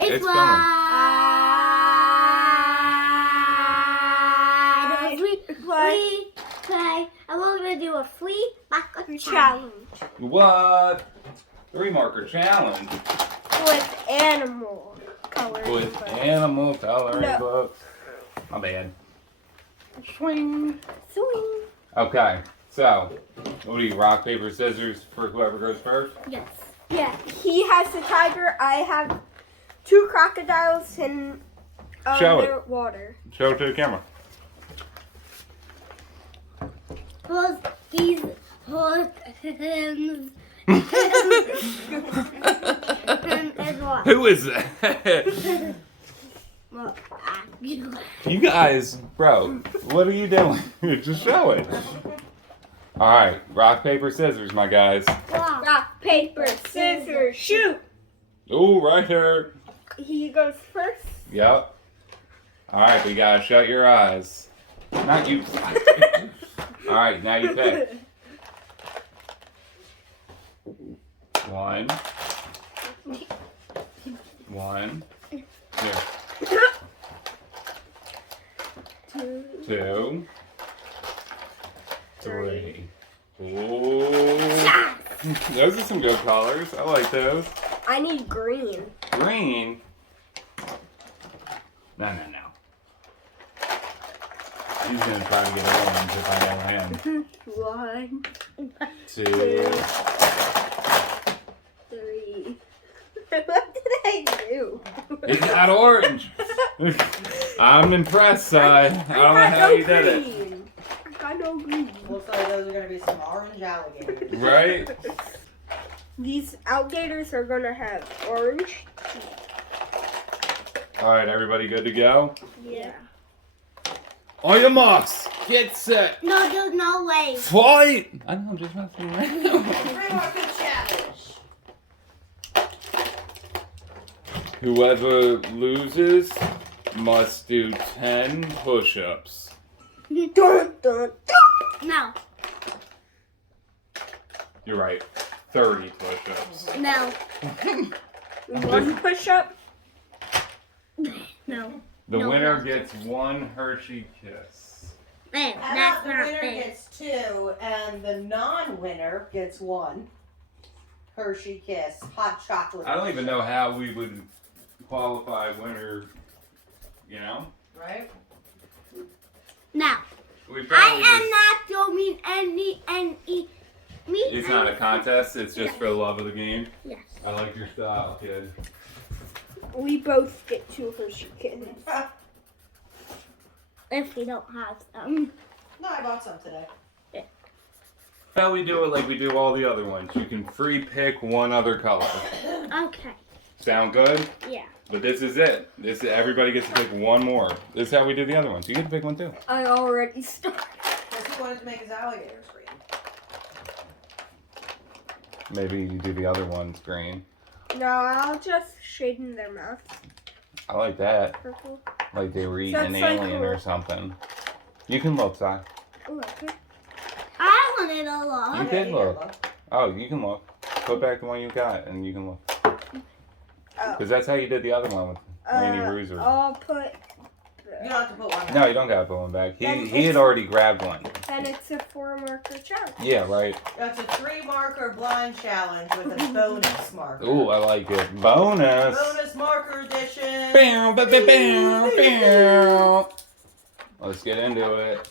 It's coming. Play. And we're going to do a free marker challenge. What? 3-marker challenge With animal coloring with books. animal coloring No. books. My bad. Swing. Okay, so what do you rock, paper, scissors for whoever goes first? Yes. Yeah, he has the tiger. I have 2 crocodiles in Show their water. Show it to the camera. These Who is that? You guys, bro, what are you doing? Just show it. All right, rock, paper, scissors, my guys. Rock, paper, scissors, shoot. Ooh, right here. He goes first. Yep. All right, we gotta shut your eyes. Not you. All right, now you pick. 1. 1. Here. 2. 3. Ooh. Those are some good colors. I like those. I need green. Green. No. He's gonna try to get orange if I know him. 1, 2. 3. What did I do? He got orange. I'm impressed, I don't know how you did it. I got no green. Looks like those are going to be some orange alligators. Right? These alligators are gonna have orange. All right, everybody good to go? Yeah. On your marks, get set, No, there's no way. fight! I know, I'm just messing around. 3-marker challenge. Whoever loses must do 10 push-ups. Dun, dun, No. You're right, 30 push-ups. No. dun. 1 push-up. No. The No, winner no. gets 1 Hershey kiss. Hey, How that's about the not winner fair. gets 2 and the non-winner gets 1 Hershey Kiss hot chocolate. I don't even know how we would qualify winner, you know? Right? No. We I probably am not doing any. Me. It's not a contest, it's just Yes. for the love of the game. Yes. I like your style, kid. We both get 2 Hershey Kisses. If we don't have some. No, I bought some today. How we do it like we do all the other ones. You can free pick 1 other color. Okay. Sound good? Yeah. But this is it. Everybody gets to pick 1 more. This is how we do the other ones. You get to pick 1 too. I already started. Because he wanted to make his alligators green. Maybe you do the other ones green. No, I'll just shade in their mouth. I like that. Purple. Like they were eating That's an so alien or cool. something. You can look, Si. Ooh, okay. I wanted a You lot. Yeah, can you look. did, love. Oh, you can look. Put back the one you got and you can look. Oh. Because that's how you did the other one with Randy Rooser. I'll put. You don't have to put one No, you don't gotta put one back. Then He had already grabbed one. Then it's a 4-marker challenge. Yeah, right. That's a 3-marker blind challenge with a bonus marker. Ooh, I like it. Bonus. Bonus marker edition. Bow, bow, bow, bow, bow. Let's get into it.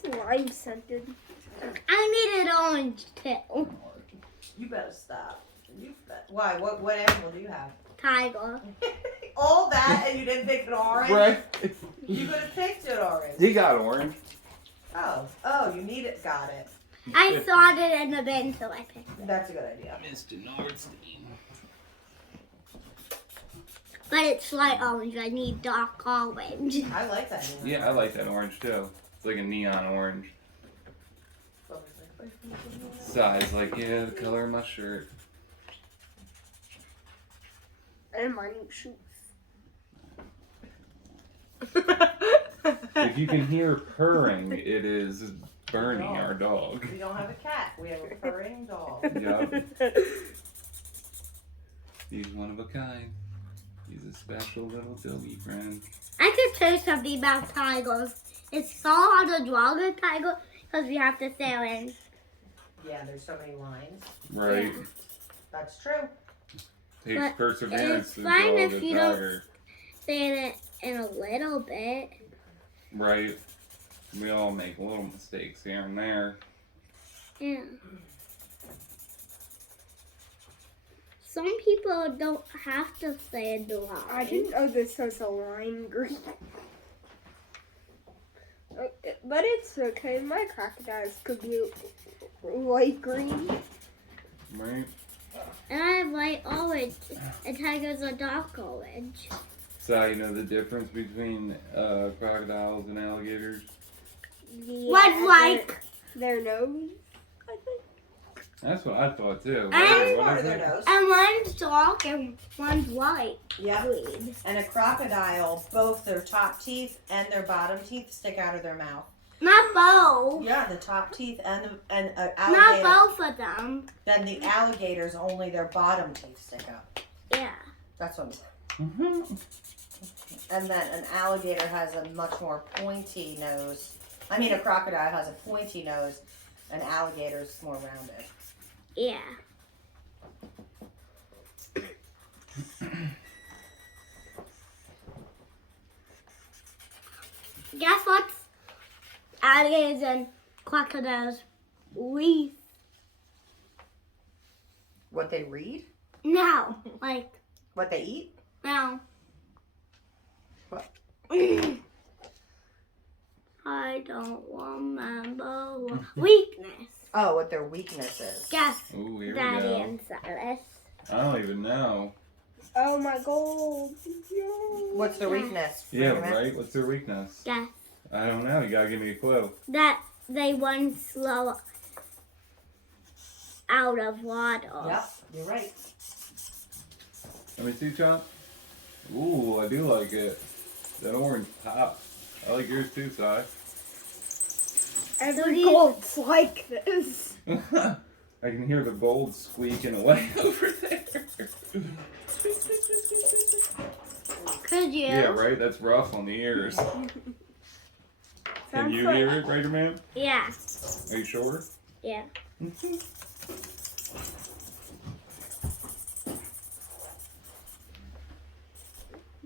Slime scented. I needed orange too. You better stop. Why? What animal do you have? Tiger. All that and you didn't pick an orange? Right. You could have picked an orange. He got orange. Oh, you need it. Got it. I saw it in the bin, so I picked it. That's a good idea. Mr. Nordstein. But it's light orange. I need dark orange. I like that. Yeah, I like that orange too. It's like a neon orange. Size like, yeah, the color of my shirt. And my new shoes. If you can hear purring, it is Bernie, our dog. We don't have a cat. We have a purring dog. Yep. He's one of a kind. He's a special little doggy friend. I could say something about tigers. It's so hard to draw the tiger because we have to sail in. Yeah, there's so many lines. Right. Yeah. That's true. Takes But perseverance it's to fine draw if the you don't- tiger. Saying it in a little bit. Right. We all make little mistakes here and there. Yeah. Some people don't have to say the line. I didn't know this was a lime green. But it's okay. My crocodiles could be light green. Right? And I have light orange, and tigers are dark orange. So you know the difference between crocodiles and alligators? Yeah, One's like, their nose, I think. That's what I thought too. And- What Part is of their it? nose. and one's dark and one's white. Yep. Green. And a crocodile, both their top teeth and their bottom teeth stick out of their mouth. Not both. Yeah, the top teeth and Not alligator. both of them. Then the alligators, only their bottom teeth stick out. Yeah. That's what I'm saying. Mm-hmm. And then an alligator has a much more pointy nose. I mean, a crocodile has a pointy nose. An alligator's more rounded. Yeah. Guess what? Alligators and crocodiles read. What they read? No, like, What they eat? no. What? I don't remember. Weakness. Oh, what their weakness is. Guess, Ooh, here we Daddy go. and Sylys. I don't even know. Oh my gold. Yo. What's their weakness? Yeah, Wait a minute. right? What's their weakness? Guess I don't know. You gotta give me a clue. that they run slow out of water. Yep, you're right. Let me see, Chomp. Ooh, I do like it. That orange pop. I like yours too, Si. Every gold's like this. I can hear the gold squeaking away over there. Could you? Yeah, right? That's rough on the ears. Can Sounds you like- hear it, Raider Man? Yeah. Are you sure? Yeah.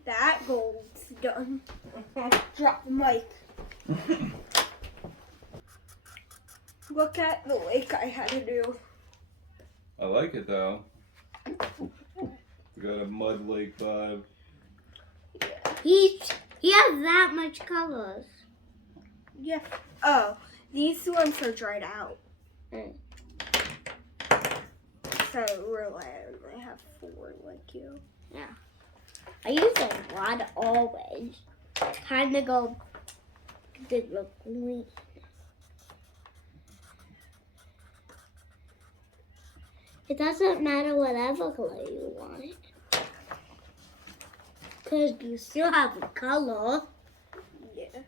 That gold's done. Drop the mic. Look at the lake I had to do. I like it though. We got a mud lake vibe. He has that much colors. Yeah. Oh, these ones are dried out. Mm. So we're like, I have 4 like you. I use a lot of orange. Time to go to the green. It doesn't matter whatever color you want. Because you still have a color. Yeah.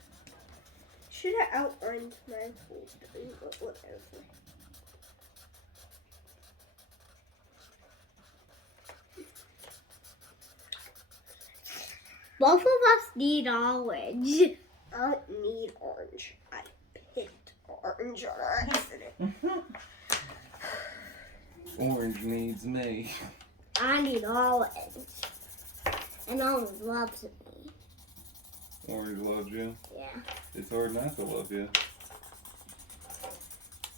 Should have outlined my whole thing, but whatever. Both of us need orange. I don't need orange. I picked orange on accident. Orange needs me. I need orange. And orange loves me. Orange loves you. Yeah. It's hard not to love you.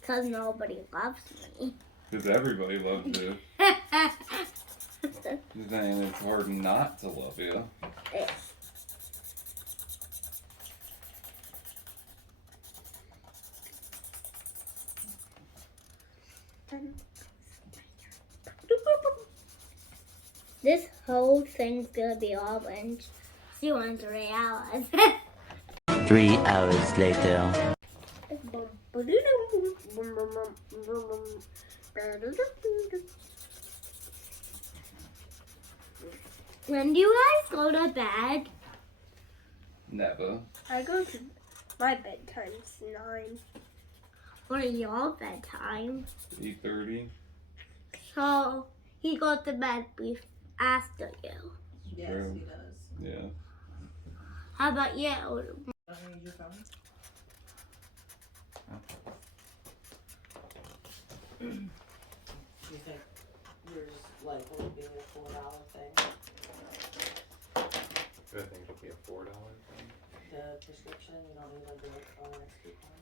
Because nobody loves me. Because everybody loves you. You're saying it's hard not to love you. This whole thing's gonna be orange. See you in 3 hours. 3 hours later. When do you guys go to bed? Never. I go to my bedtime's 9. What is your bedtime? 8:30. So he goes to bed after you. Yes, True. he does. Yeah. How about you? Want to use your phone? Do you think yours like will be a $4 thing? Do I think it'll be a $4 thing? The prescription, you don't need a direct RX coupon.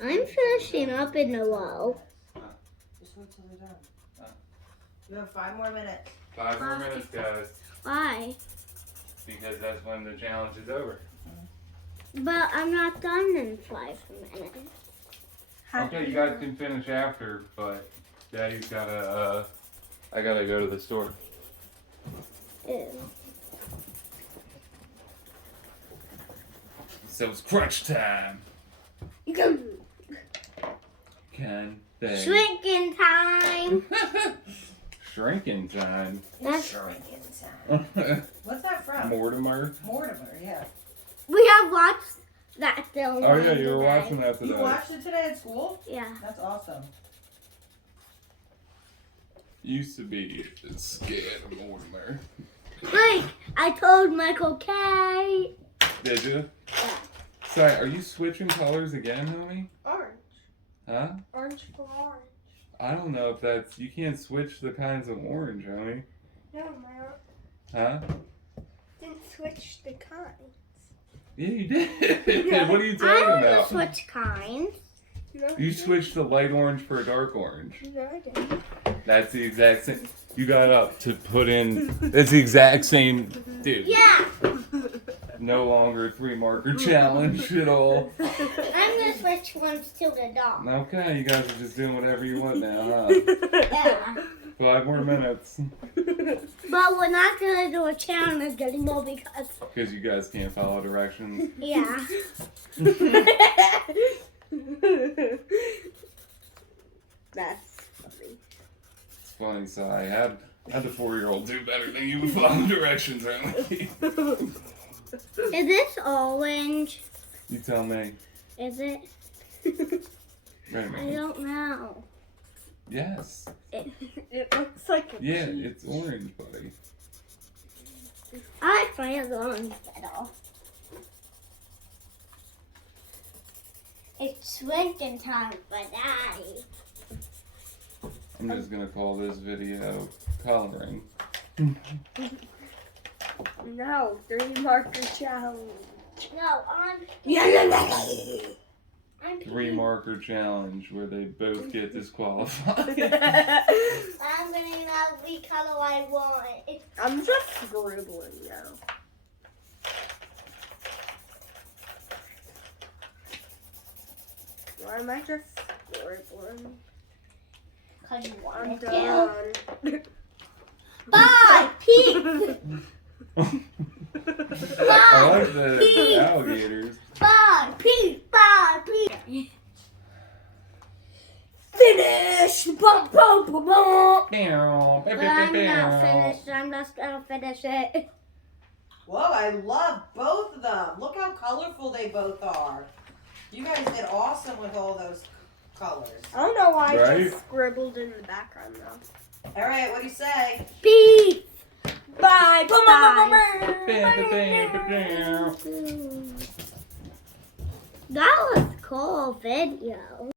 I'm finishing up in a row. Just wait till they're done. Huh. You have 5 more minutes. 5 more minutes, guys. Why? Because that's when the challenge is over. But I'm not done in 5 minutes. Okay, you guys can finish after, but Daddy's gotta, I gotta go to the store. Ew. So it's crunch time. Can they? Shrinking time. Shrinking time. That's, Shrinking time. What's that from? Mortimer. Mortimer, yeah. we have watched that film. Oh yeah, you were today. watching that today. You watched it today at school? Yeah. That's awesome. Used to be scared of Mortimer. Wait, I told Michael K. Did you? Yeah. Sorry, are you switching colors again, homie? Orange. Huh? Orange for orange. I don't know if that's, you can't switch the kinds of orange, homie. No, my Huh? didn't switch the kinds. Yeah, you did. What are you I talking don't about? switch kinds. No, You switched the light orange for a dark orange. No, I didn't. That's the exact same. You got up to put in. It's the exact same, dude. Yeah. No longer 3 marker challenge at all. I'm gonna switch ones to the dog. Okay, you guys are just doing whatever you want now, huh? Yeah. 5 more minutes. But we're not gonna do a challenge anymore because Because you guys can't follow directions. yeah. That's funny. It's funny, so I had the 4-year-old do better than you with following directions, really. Is this orange? You tell me. Is it? Wait a I minute. don't know. Yes. It looks like a Yeah, peach. it's orange, buddy. I find orange better. It's shrinking time for Daddy. I'm just gonna call this video coloring. No, 3 marker challenge. No, I'm 3 marker challenge where they both get disqualified. I'm gonna know what color I want. I'm just scribbling now. Why am I just scribbling? Cause you I'm want to. done. Bye, Pete. I like the alligators. Bye, Pete. Bye, Pete. Finish! Bum, bum, bum, bum. But I'm not finished. I'm just gonna finish it. Whoa, I love both of them. Look how colorful they both are. You guys did awesome with all those colors. I don't know why I Right? just scribbled in the background though. All right, what do you say? Pete. Bye, bye. That was a cool video.